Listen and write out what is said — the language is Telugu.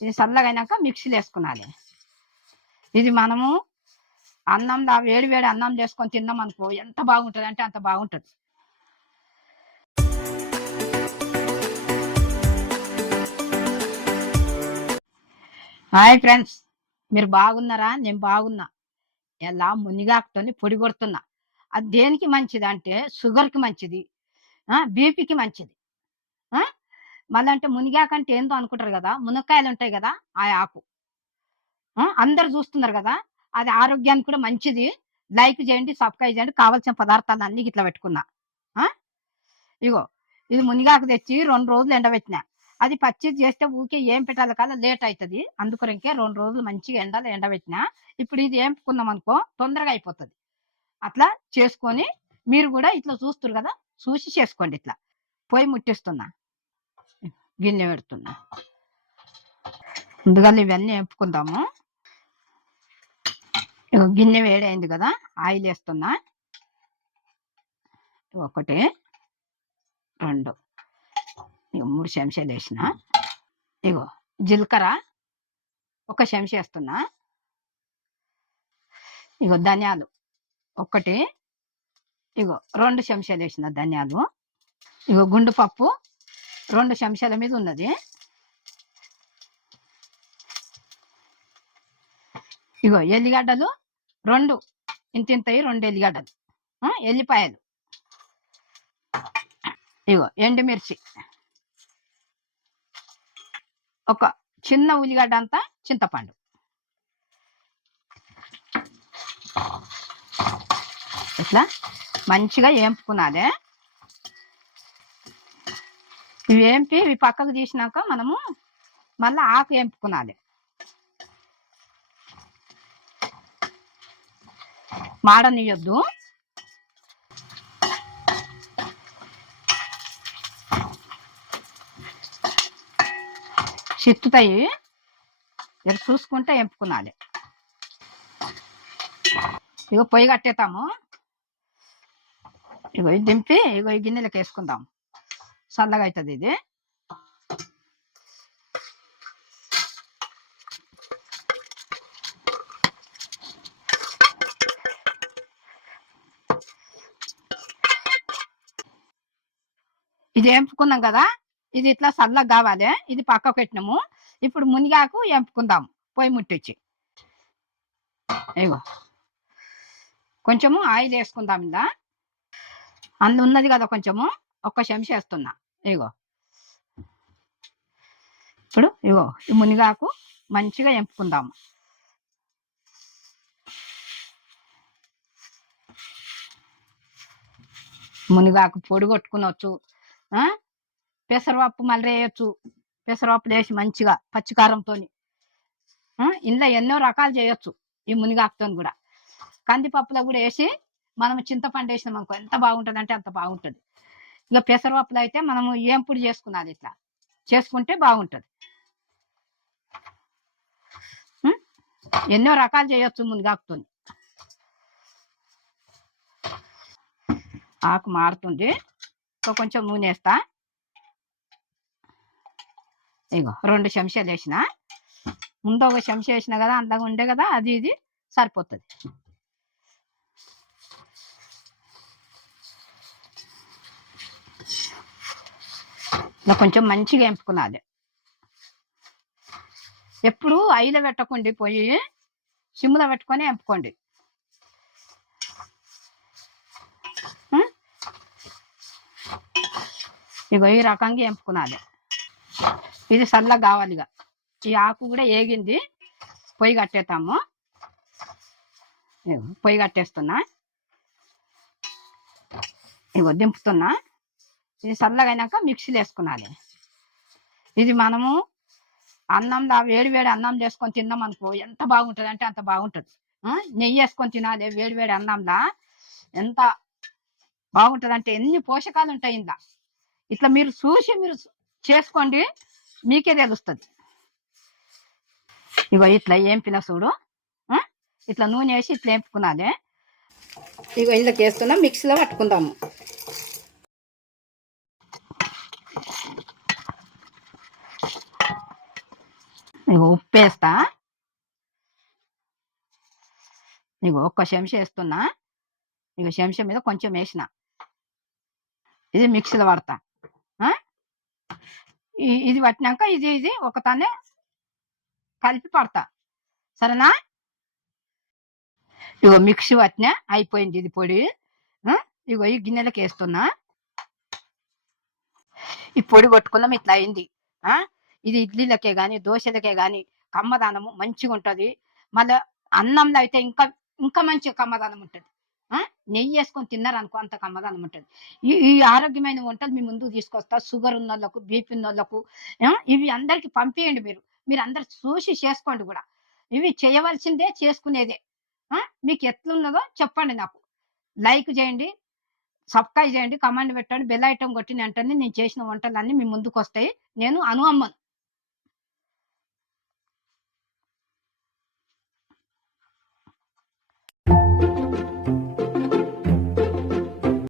ఇది చల్లగైనాక మిక్సీలో వేసుకున్నాలి. ఇది మనము అన్నంలో వేడి వేడి అన్నం చేసుకొని తిన్నాం అనుకో ఎంత బాగుంటుంది అంటే అంత బాగుంటుంది. హాయ్ ఫ్రెండ్స్, మీరు బాగున్నారా? నేను బాగున్నా. ఎలా మునిగాకుతోని పొడి కొడుతున్నా. అది దేనికి మంచిది అంటే షుగర్కి మంచిది, బీపీకి మంచిది. మళ్ళీ అంటే మునిగాకంటే ఏందో అనుకుంటారు కదా, మునక్కాయలు ఉంటాయి కదా ఆ ఆకు. అందరు చూస్తున్నారు కదా, అది ఆరోగ్యానికి కూడా మంచిది. లైక్ చేయండి, సబ్స్క్రైబ్ చేయండి. కావాల్సిన పదార్థాలు అన్ని ఇట్లా పెట్టుకున్నా. ఇగో ఇది మునిగాకు తెచ్చి 2 రోజులు ఎండబెట్టినా. అది పచ్చిది చేస్తే ఊకే ఏం పెట్టాలి కదా లేట్ అవుతుంది. అందుకొరకే 2 రోజులు మంచిగా ఎండబెట్టినా. ఇప్పుడు ఇది ఏంపుకున్నాం అనుకో తొందరగా అయిపోతుంది. అట్లా చేసుకొని మీరు కూడా ఇట్లా చూస్తారు కదా, చూసి చేసుకోండి. ఇట్లా పొయ్యి ముట్టిస్తున్నా, గిన్నె పెడుతున్నా. ముందుగా ఇవన్నీ వేపుకుందాము. గిన్నె వేడైంది కదా, ఆయిల్ వేస్తున్నా. 1 2 3 చెంచాలు వేసిన. ఇగో జీలకర్ర 1 చెంచా వేస్తున్నా. ఇగో ధనియాలు 1, ఇగో 2 చెంచాలు వేసిన ధనియాలు. ఇగో గుండు పప్పు 2 చెంచాల మీద ఉన్నది. ఇగో ఎల్లిగడ్డలు 2 ఇంతింతయి, 2 ఎల్లిగడ్డలు, ఎల్లిపాయలు. ఇగో ఎండుమిర్చి, 1 చిన్న ఉల్లిగడ్డ అంతా చింతపండు. ఇట్లా మంచిగా వేపుకున్నాలి. ఇవి వేంపి ఇవి పక్కకు తీసినాక మనము మళ్ళీ ఆకు వేపుకున్నాలి. మాడనియొద్దు. చిత్తుతాయి, చూసుకుంటే వేపుకున్నాలి. ఇగో పొయ్యి కట్టేతాము. ఇగో ఇది దింపి ఇగో ఈ గిన్నెలకు వేసుకుందాం. చల్లగా అవుతుంది ఇది. ఇది వేపుకున్నాం కదా, ఇది ఇట్లా చల్లగా కావాలి. ఇది పక్కకు పెట్టినాము. ఇప్పుడు మునిగాకు వేపుకుందాం పొయ్యి ముట్టించి. ఇగో కొంచెము ఆయిల్ వేసుకుందాం. ఇలా అందులో ఉన్నది కదా కొంచెము 1 చెంచా వేస్తున్నా. ఇగో ఇప్పుడు ఇగో ఈ మునిగాకు మంచిగా వేపుకుందాము. మునిగాకు పొడి కొట్టుకునవచ్చు, పెసరపప్పు మళ్ళీ వేయచ్చు. పెసరపప్పులు వేసి మంచిగా పచ్చికారంతో ఇంట్లో ఎన్నో రకాలు చేయొచ్చు. ఈ మునిగాకుతో కూడా కందిపప్పులో కూడా వేసి మనం చింతపండు వేసినాం అనుకో ఎంత బాగుంటుంది అంటే అంత బాగుంటుంది. ఇక పెసరపప్పులు అయితే మనము ఏంపుడు చేసుకున్నది ఇట్లా చేసుకుంటే బాగుంటుంది. ఎన్నో రకాలు చేయొచ్చు మునిగాకుతో. ఆకు మారుతుంది, కొంచెం నూనె వేస్తా. ఇగో 2 చెంచాలు వేసిన. ముందు 1 చెంచా వేసిన కదా, అందాక ఉండే కదా, అది ఇది సరిపోతుంది. ఇలా కొంచెం మంచిగా వేపుకున్నది. ఎప్పుడు ఐలో పెట్టకండి, పోయి సిమ్లో పెట్టుకొని వేపుకోండి. ఇగో ఈ రకంగా వేపుకున్నది. ఇది చల్లగా కావాలిగా. ఈ ఆకు కూడా ఏగింది. పొయ్యి కట్టేతాము. పొయ్యి కట్టేస్తున్నా. ఇగో దింపుతున్నా. ఇది చల్లగైనాక మిక్సీలో వేసుకున్నాలి. ఇది మనము అన్నంలో వేడి వేడి అన్నం చేసుకొని తిన్నాం అనుకో ఎంత బాగుంటుంది అంటే అంత బాగుంటుంది. నెయ్యి వేసుకొని తినాలి వేడి వేడి అన్నంలో. ఎంత బాగుంటుంది అంటే ఎన్ని పోషకాలు ఉంటాయి ఇందులో. ఇట్లా మీరు చూసి మీరు చేసుకోండి, మీకే తెలుస్తుంది. ఇగో ఇట్లా ఏంపిన చూడు, ఇట్లా నూనె వేసి ఇట్లా వేపుకున్నది. ఇగో ఇందులోకి వేస్తున్నా, మిక్సీలో పట్టుకుందాము. ఇగో ఉప్పేస్తా. ఇగో ఒక్క చెంచా ఏస్తున్నా. ఇగో చెంచా మీద కొంచెం ఏసిన. ఇది మిక్సీలో పడతా. ఆ! ఇది పట్టినాక ఇది ఒకతానే కలిపి పడతా. సరేనా? ఇగో మిక్సీ పట్టినా అయిపోయింది ఇది పొడి. ఆ! ఇగో ఈ గిన్నెలకేస్తున్నా. ఈ పొడి కొట్టుకున్నాం ఇట్లా అయింది. ఆ! ఇది ఇడ్లీలకే గాని, దోసలకే గాని కమ్మదనము మంచిగుంటది. మళ్ళా అన్నంలో అయితే ఇంకా, ఇంకా మంచిగా కమ్మదనం ఉంటది. ఆ! నెయ్యేసుకొని తిన్నారనుకో అంత కమ్మదనం ఉంటది. ఈ ఆరోగ్యమైన వంటలు మీ ముందుకు తీసుకొస్తా. షుగర్ ఉన్నోళ్ళకు, బీపీ ఉన్నోళ్ళకు ఇవి అందరికి పంపియండి మీరు. మీరందరూ చూసి చేసుకోండి గూడా. ఇవి చేయవలసిందే, చేసుకునేదే. ఆ! మీకు ఎట్లున్నదో చెప్పండి నాకు. లైక్ జేయండి. సబ్స్క్రైబ్ చేయండి, కమెంట్ పెట్టండి, బెల్ ఐకాన్ కొట్టిన వెంటనే నేను చేసిన వంటలన్నీ మీ ముందుకొస్తాయి. నేను అను అమ్మను.